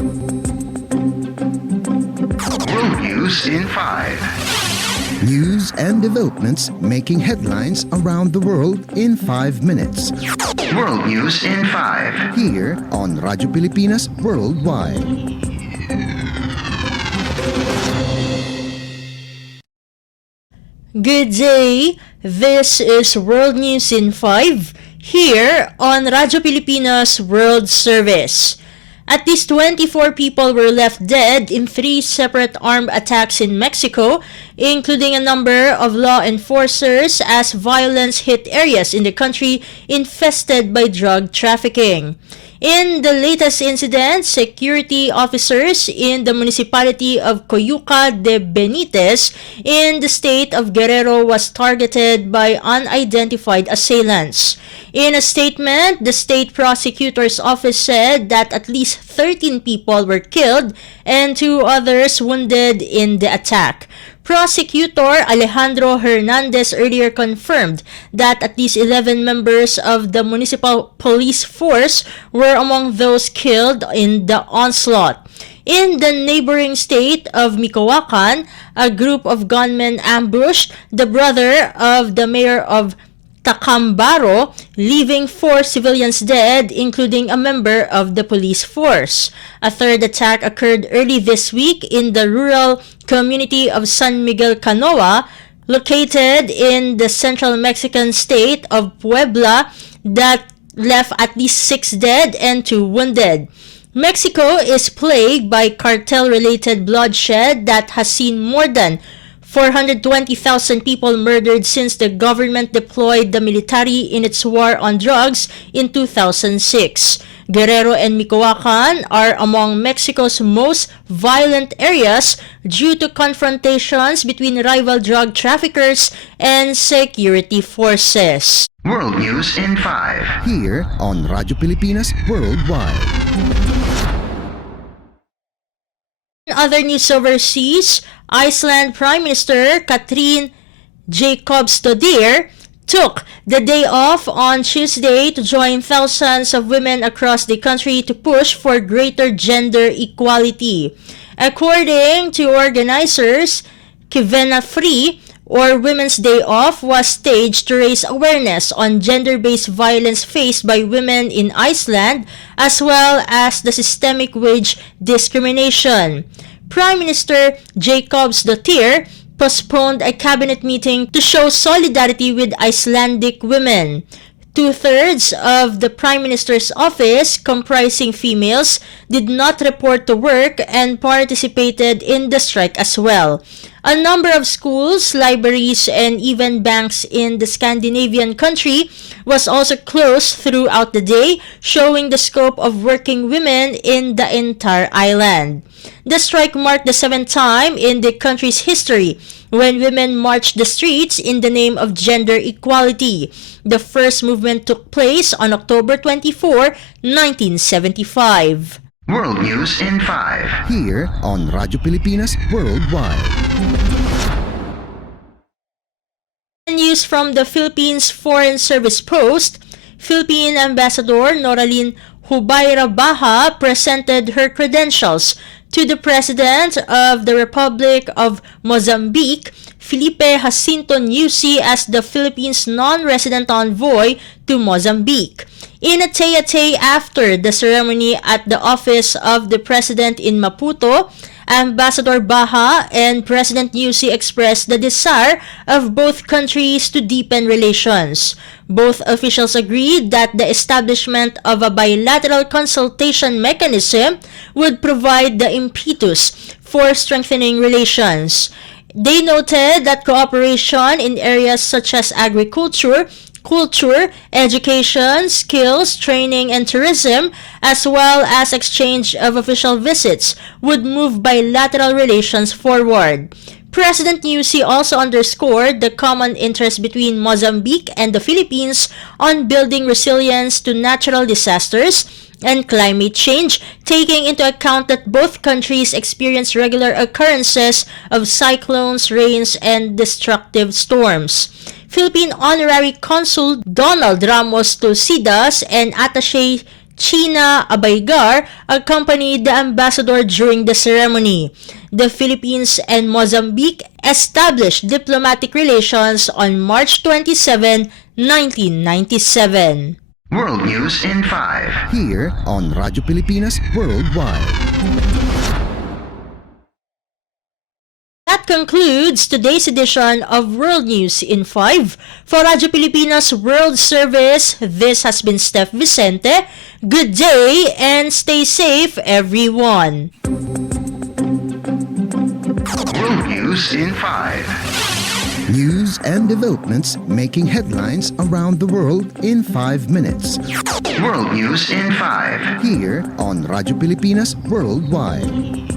World News in 5. News and developments making headlines around the world in 5 minutes. World News in 5. Here on Radyo Pilipinas Worldwide. Good day! This is World News in 5 here on Radyo Pilipinas World Service. At least 24 people were left dead in 3 separate armed attacks in Mexico, including a number of law enforcers as violence hit areas in the country infested by drug trafficking. In the latest incident, security officers in the municipality of Coyuca de Benitez in the state of Guerrero was targeted by unidentified assailants. In a statement, the state prosecutor's office said that at least 13 people were killed and 2 others wounded in the attack. Prosecutor Alejandro Hernandez earlier confirmed that at least 11 members of the municipal police force were among those killed in the onslaught. In the neighboring state of Michoacan, a group of gunmen ambushed the brother of the mayor of Tacambaro, leaving 4 civilians dead, including a member of the police force. A third attack occurred early this week in the rural community of San Miguel Canoa, located in the central Mexican state of Puebla, that left at least 6 dead and 2 wounded. Mexico is plagued by cartel-related bloodshed that has seen more than 420,000 people murdered since the government deployed the military in its war on drugs in 2006. Guerrero and Michoacan are among Mexico's most violent areas due to confrontations between rival drug traffickers and security forces. World News in 5. Here on Radyo Pilipinas Worldwide. In other news overseas, Iceland Prime Minister Katrín Jakobsdóttir took the day off on Tuesday to join thousands of women across the country to push for greater gender equality. According to organizers, Kvinna Fri, or Women's Day Off, was staged to raise awareness on gender-based violence faced by women in Iceland, as well as the systemic wage discrimination. Prime Minister Jakobsdóttir postponed a cabinet meeting to show solidarity with Icelandic women. 2/3 of the Prime Minister's office, comprising females, did not report to work and participated in the strike as well. A number of schools, libraries, and even banks in the Scandinavian country was also closed throughout the day, showing the scope of working women in the entire island. The strike marked the 7th time in the country's history when women marched the streets in the name of gender equality. The first movement took place on October 24, 1975. World News in 5. Here on Radyo Pilipinas Worldwide. News from the Philippines Foreign Service Post, Philippine Ambassador Noraline Hubayra Baha presented her credentials to the President of the Republic of Mozambique, Felipe Jacinto Nyusi, as the Philippines' non-resident envoy to Mozambique. In a tete-a-tete after the ceremony at the office of the President in Maputo, Ambassador Baha and President Nyusi expressed the desire of both countries to deepen relations. Both officials agreed that the establishment of a bilateral consultation mechanism would provide the impetus for strengthening relations. They noted that cooperation in areas such as agriculture, culture, education, skills, training, and tourism, as well as exchange of official visits, would move bilateral relations forward. President Nyusi also underscored the common interest between Mozambique and the Philippines on building resilience to natural disasters and climate change, taking into account that both countries experience regular occurrences of cyclones, rains, and destructive storms. Philippine Honorary Consul Donald Ramos Tulsidas and Attaché China Abaygar accompanied the ambassador during the ceremony. The Philippines and Mozambique established diplomatic relations on March 27, 1997. World News in 5. Here on Radyo Pilipinas Worldwide. That concludes today's edition of World News in 5. For Radyo Pilipinas World Service, this has been Steph Vicente. Good day and stay safe, everyone. World News in 5. News and developments making headlines around the world in 5 minutes. World News in 5. Here on Radyo Pilipinas Worldwide.